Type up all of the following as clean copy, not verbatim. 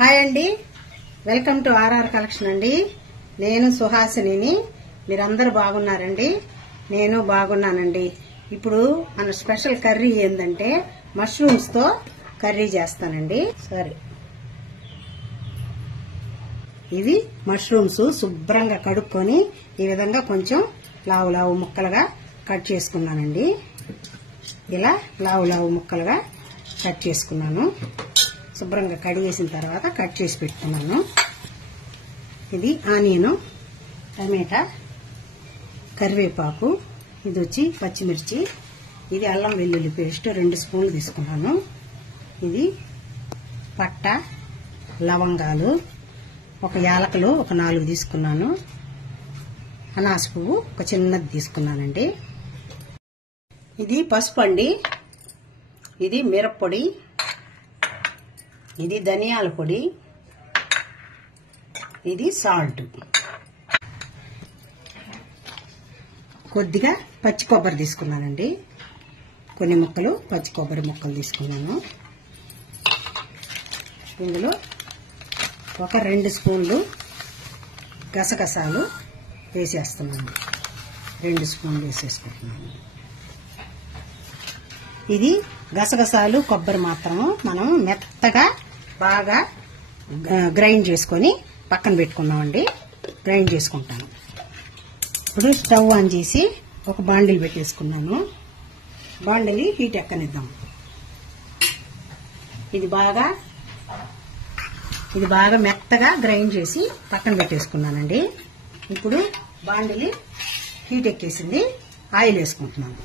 Hi అండి, welcome to RR collection అండి. నేను సుహాసిని. మీరందరూ బాగున్నారండి? నేను బాగున్నానండి. ఇప్పుడు మన స్పెషల్ కర్రీ ఏంటంటే మష్రూమ్స్ తో కర్రీ చేస్తానండి. సరే, ఇవి మష్రూమ్స్ శుభ్రంగా కడుక్కొని ఈ విధంగా కొంచెం లావు లావు ముక్కలుగా కట్ చేసుకున్నానండి. ఇలా లావు లావు ముక్కలుగా కట్ చేసుకున్నాను. శుభ్రంగా కడిగేసిన తర్వాత కట్ చేసి పెట్టుకున్నాను. ఇది ఆనియన్, టమాటా, కరివేపాకు, ఇది వచ్చి పచ్చిమిర్చి, ఇది అల్లం వెల్లుల్లి పేస్ట్ 2 స్పూన్లు తీసుకున్నాను. ఇది పట్ట, లవంగాలు, ఒక యాలకులు ఒక 4 తీసుకున్నాను. అనాస పువ్వు ఒక చిన్నది తీసుకున్నానండి. ఇది పసుపు అండి, ఇది మిరప్పొడి, ఇది ధనియాల పొడి, ఇది సాల్ట్, కొద్దిగా పచ్చి కొబ్బరి తీసుకున్నానండి. కొన్ని ముక్కలు పచ్చి కొబ్బరి ముక్కలు తీసుకున్నాను. ఇందులో ఒక 2 స్పూన్లు గసగసాలు వేసేస్తున్నాను. 2 స్పూన్లు వేసేసుకుంటున్నాను. ఇది గసగసాలు కొబ్బరి మాత్రం మనం మెత్తగా బాగా గ్రైండ్ చేసుకొని పక్కన పెట్టుకున్నామండి. గ్రైండ్ చేసుకుంటాను. ఇప్పుడు స్టవ్ ఆన్ చేసి ఒక బాండిల్ పెట్టేసుకున్నాను. బాండిల్ హీట్ ఎక్కనిద్దాం. ఇది బాగా మెత్తగా గ్రైండ్ చేసి పక్కన పెట్టేసుకున్నానండి. ఇప్పుడు బాండిల్ హీట్ ఎక్కేసింది. ఆయిల్ వేసుకుంటున్నాను.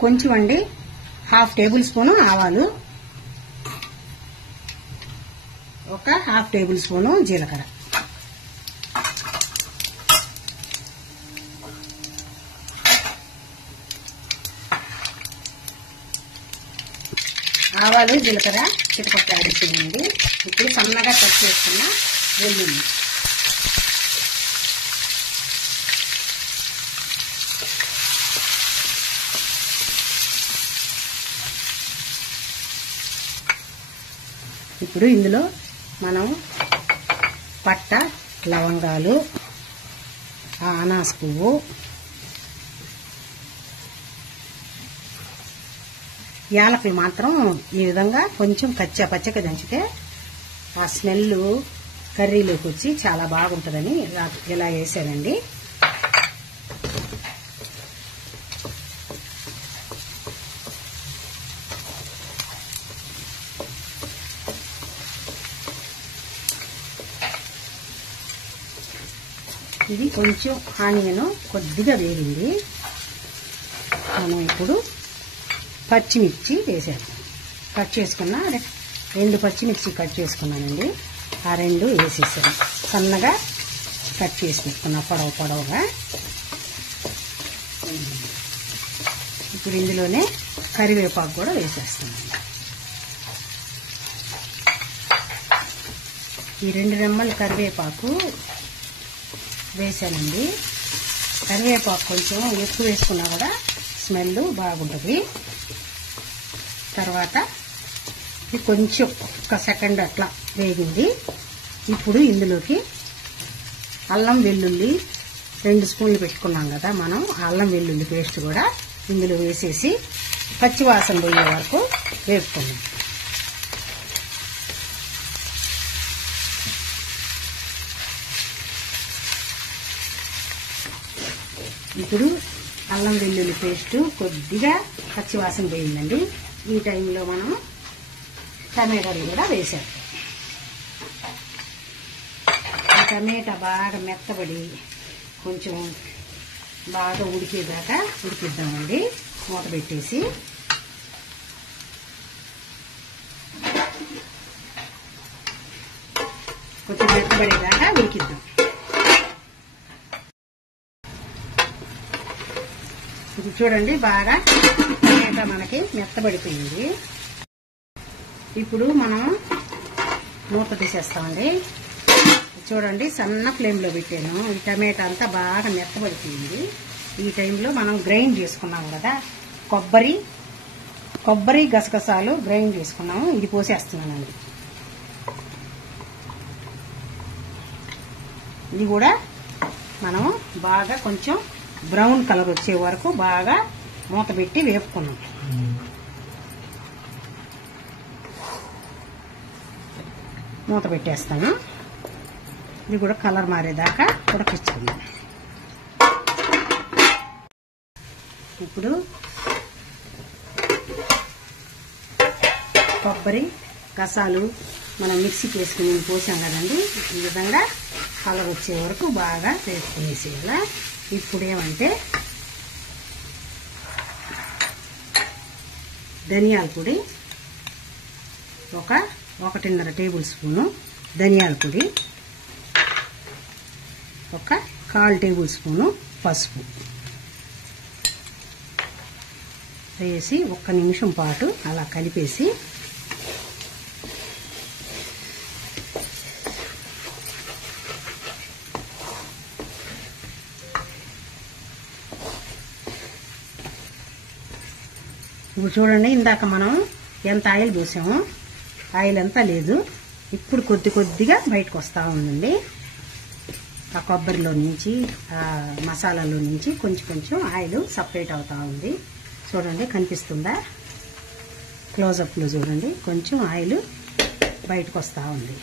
కొంచెం అండి, 1/2 టేబుల్ స్పూను ఆవాలు, ఒక 1/2 టేబుల్ స్పూను జీలకర్ర, ఆవాలు జీలకర్ర చిటపక్క ఆడిపోయింది. ఇప్పుడు సన్నగా కట్ చేసుకున్న వెల్లుల్లి, ఇప్పుడు ఇందులో మనం పట్ట, లవంగాలు, అనాస పువ్వు, యాలకులు మాత్రం ఈ విధంగా కొంచెం కచ్చా పచ్చగా దంచితే ఆ స్మెల్ కర్రీలోకి వచ్చి చాలా బాగుంటుందని ఇలా వేసానండి. ఇది కొంచెం ఆనియన్ కొద్దిగా వేగింది. మనం ఇప్పుడు పచ్చిమిర్చి వేసాను. కట్ చేసుకున్న 2 పచ్చిమిర్చి కట్ చేసుకున్నానండి. ఆ 2 వేసేసాను. సన్నగా కట్ చేసి పెట్టుకున్నా పొడవుగా. ఇప్పుడు ఇందులోనే కరివేపాకు కూడా వేసేస్తున్నాను. ఈ 2 రెమ్మలు కరివేపాకు వేసానండి. కరివేపాకు కొంచెం ఎక్కువ వేసుకున్నా కూడా స్మెల్ బాగుంటుంది. తర్వాత ఇది కొంచెం 1 సెకండ్ అట్లా వేగింది. ఇప్పుడు ఇందులోకి అల్లం వెల్లుల్లి 2 స్పూన్లు పెట్టుకున్నాం కదా మనం, అల్లం వెల్లుల్లి పేస్ట్ కూడా ఇందులో వేసేసి పచ్చివాసన పోయే వరకు వేపుకున్నాం. ఇప్పుడు అల్లం వెల్లుల్లి పేస్ట్ కొద్దిగా పచ్చివాసన పోయిందండి. ఈ టైంలో మనం టమాటాలు కూడా వేసాం. టమాటా బాగా మెత్తబడి కొంచెం బాగా ఉడికేదాకా ఉడికిద్దామండి. మూత పెట్టేసి కొంచెం మెత్తబడేదాకా ఉడికిద్దాం. ఇది చూడండి, బాగా టమాటా మనకి మెత్తబడిపోయింది. ఇప్పుడు మనం మూత తీసేస్తామండి. చూడండి, సన్న ఫ్లేమ్లో పెట్టాను. ఈ టమాటా అంతా బాగా మెత్తబడిపోయింది. ఈ టైంలో మనం గ్రైండ్ చేసుకున్నాం కదా కొబ్బరి గసగసాలు గ్రైండ్ చేసుకున్నాము. ఇది పోసేస్తున్నానండి. ఇది కూడా మనం బాగా కొంచెం బ్రౌన్ కలర్ వచ్చే వరకు బాగా మూత పెట్టి వేపుకున్నాం. మూత పెట్టేస్తాను. ఇది కూడా కలర్ మారేదాకా ఉడకించుకుందాం. ఇప్పుడు కొబ్బరి గసాలు మనం మిక్సీకి వేసుకుని పోసాం కదండి. ఈ విధంగా కలర్ వచ్చే వరకు బాగా వేసుకునేసేయాల. ఇప్పుడు ఏమంటే ధనియాల పొడి 1.5 టేబుల్ స్పూను, ధనియాల పొడి 1/4 టేబుల్ స్పూను, పసుపు వేసి 1 నిమిషం పాటు అలా కలిపేసి ఇప్పుడు చూడండి, ఇందాక మనం ఎంత ఆయిల్ పోసామో ఆయిల్ అంతా లేదు. ఇప్పుడు కొద్దిగా బయటకు వస్తూ ఉందండి. ఆ కొబ్బరిలో నుంచి ఆ మసాలాలో నుంచి కొంచెం ఆయిల్ సపరేట్ అవుతా ఉంది. చూడండి, కనిపిస్తుందా? క్లోజప్లో చూడండి, కొంచెం ఆయిల్ బయటకు వస్తూ ఉంది.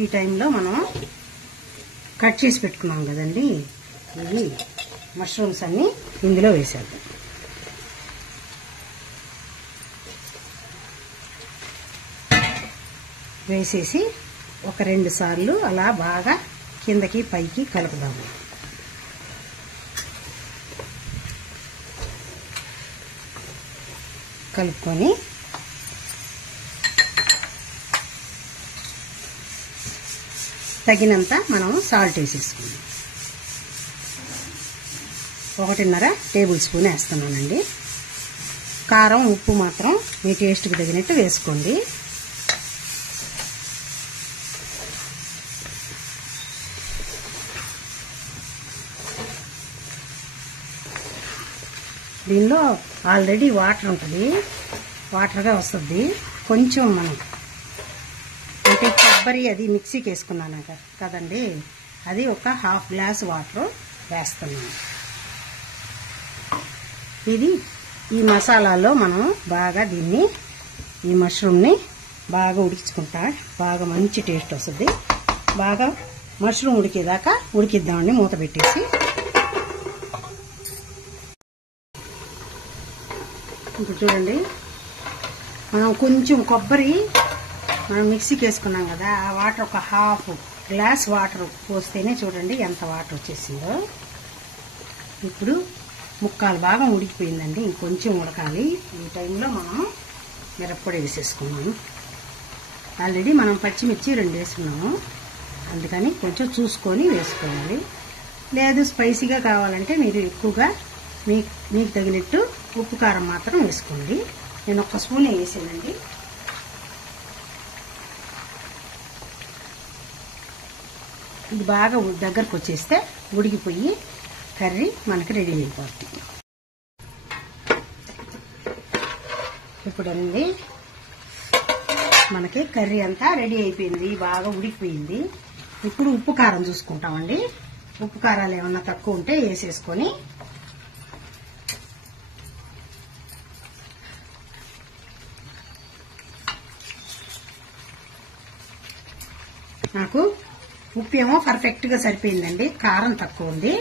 ఈ టైంలో మనం కట్ చేసి పెట్టుకున్నాం కదండి, ఇవి మష్రూమ్స్ అన్ని ఇందులో వేసేద్దాం. వేసేసి 1-2 సార్లు అలా బాగా కిందకి పైకి కలుపుదాము. కలుపుకొని తగినంత మనం సాల్ట్ వేసేసుకుందాం. 1.5 టేబుల్ స్పూన్ వేస్తున్నానండి. కారం ఉప్పు మాత్రం మీ టేస్ట్కి తగినట్టు వేసుకోండి. దీనిలో ఆల్రెడీ వాటర్ ఉంటుంది, వాటర్గా వస్తుంది. కొంచెం మనం అంటే కొబ్బరి అది మిక్సీకి వేసుకున్నాను కదండి, అది 1/2 గ్లాస్ వాటర్ వేస్తున్నాను. ఇది ఈ మసాలాలో మనం బాగా ఈ మష్రూమ్ని బాగా ఉడికించుకుంటా, బాగా మంచి టేస్ట్ వస్తుంది. బాగా మష్రూమ్ ఉడికేదాకా ఉడికిద్దామండి మూత పెట్టేసి. ఇప్పుడు చూడండి, మనం కొంచెం కొబ్బరి మనం మిక్సీకి వేసుకున్నాం కదా, ఆ వాటర్ 1/2 గ్లాస్ వాటర్ పోస్తేనే చూడండి ఎంత వాటర్ వచ్చేసిందో. ఇప్పుడు ముక్కాలు భాగం ఉడికిపోయిందండి, ఇంకొంచెం ఉడకాలి. ఈ టైంలో మనం మిరప్పొడి వేసేసుకున్నాము. ఆల్రెడీ మనం పచ్చిమిర్చి 2 వేసుకున్నాము, అందుకని కొంచెం చూసుకొని వేసుకోవాలి. లేదు స్పైసీగా కావాలంటే మీరు ఎక్కువగా మీకు తగినట్టు ఉప్పు కారం మాత్రం వేసుకోండి. నేను 1 స్పూన్ వేసానండి. ఇది బాగా దగ్గరకు వచ్చేస్తే ఉడికిపోయి కర్రీ మనకి రెడీ అయిపోతుంది. ఇప్పుడండి మనకి కర్రీ అంతా రెడీ అయిపోయింది, బాగా ఉడికిపోయింది. ఇప్పుడు ఉప్పు కారం చూసుకుంటామండి. ఉప్పు కారాలు ఏమన్నా తక్కువ ఉంటే వేసేసుకొని నాకు ఉప్పు ఏమో పర్ఫెక్ట్గా సరిపోయిందండి, కారం తక్కువ ఉంది,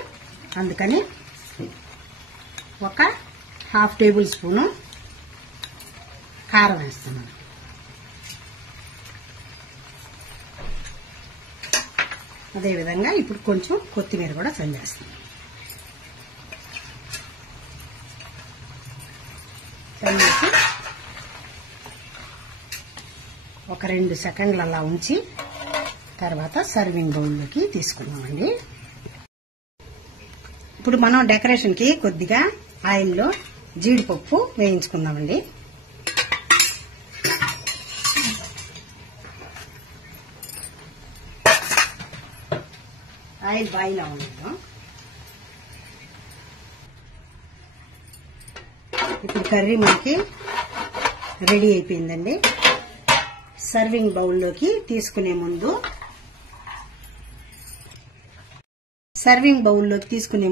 అందుకని 1/2 టేబుల్ స్పూను కారం వేస్తున్నాను. అదేవిధంగా ఇప్పుడు కొంచెం కొత్తిమీర కూడా చల్లేస్తాను. చల్లేసి 1-2 సెకండ్లు అలా ఉంచి తర్వాత సర్వింగ్ బౌల్లోకి తీసుకున్నామండి. ఇప్పుడు మనం డెకరేషన్కి కొద్దిగా ఆయిల్లో జీడిపప్పు వేయించుకుందామండి. ఆయిల్ బాయిల్ అవ్వలేదు. ఇప్పుడు కర్రీ మనకి రెడీ అయిపోయిందండి. సర్వింగ్ బౌల్లోకి తీసుకునే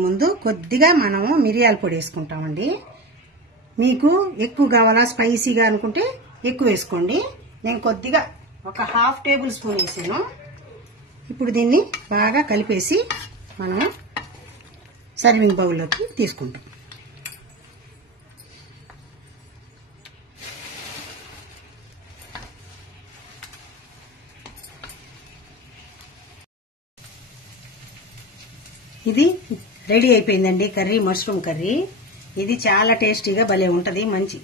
ముందు కొద్దిగా మనము మిరియాల పొడి వేసుకుంటామండి. మీకు ఎక్కువ కావాలా స్పైసీగా అనుకుంటే ఎక్కువ వేసుకోండి. నేను కొద్దిగా ఒక హాఫ్ టేబుల్ స్పూన్ వేసాను. ఇప్పుడు దీన్ని బాగా కలిపేసి మనం సర్వింగ్ బౌల్లోకి తీసుకుంటాం. ఇది రెడీ అయిపోయిందండి కర్రీ, మష్రూమ్ కర్రీ. ఇది చాలా టేస్టీగా భలే ఉంటది. మంచి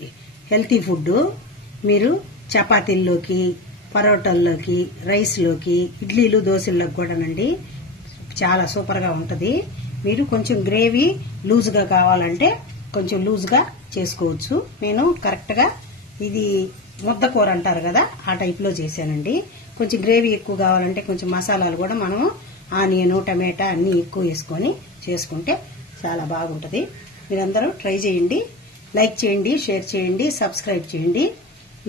హెల్తీ ఫుడ్. మీరు చపాతీల్లోకి, పరోటాల్లోకి, రైస్లోకి, ఇడ్లీలు, దోశల్లోకి కూడానండి చాలా సూపర్గా ఉంటది. మీరు కొంచెం గ్రేవీ లూజ్గా కావాలంటే కొంచెం లూజ్గా చేసుకోవచ్చు. నేను కరెక్ట్గా ఇది ముద్ద కూర అంటారు కదా, ఆ టైప్లో చేశానండి. కొంచెం గ్రేవీ ఎక్కువ కావాలంటే కొంచెం మసాలాలు కూడా మనము ఆనియన్, టమాటా అన్ని ఎక్కువ వేసుకొని చేసుకుంటే చాలా బాగుంటది. మీరందరూ ట్రై చేయండి. లైక్ చేయండి, షేర్ చేయండి, సబ్స్క్రైబ్ చేయండి.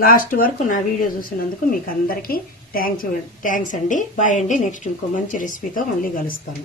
లాస్ట్ వరకు నా వీడియో చూసినందుకు మీకు అందరికీ థ్యాంక్స్ అండి. బాయ్ అండి. నెక్స్ట్ ఇంకో మంచి రెసిపీతో మళ్ళీ కలుస్తాను.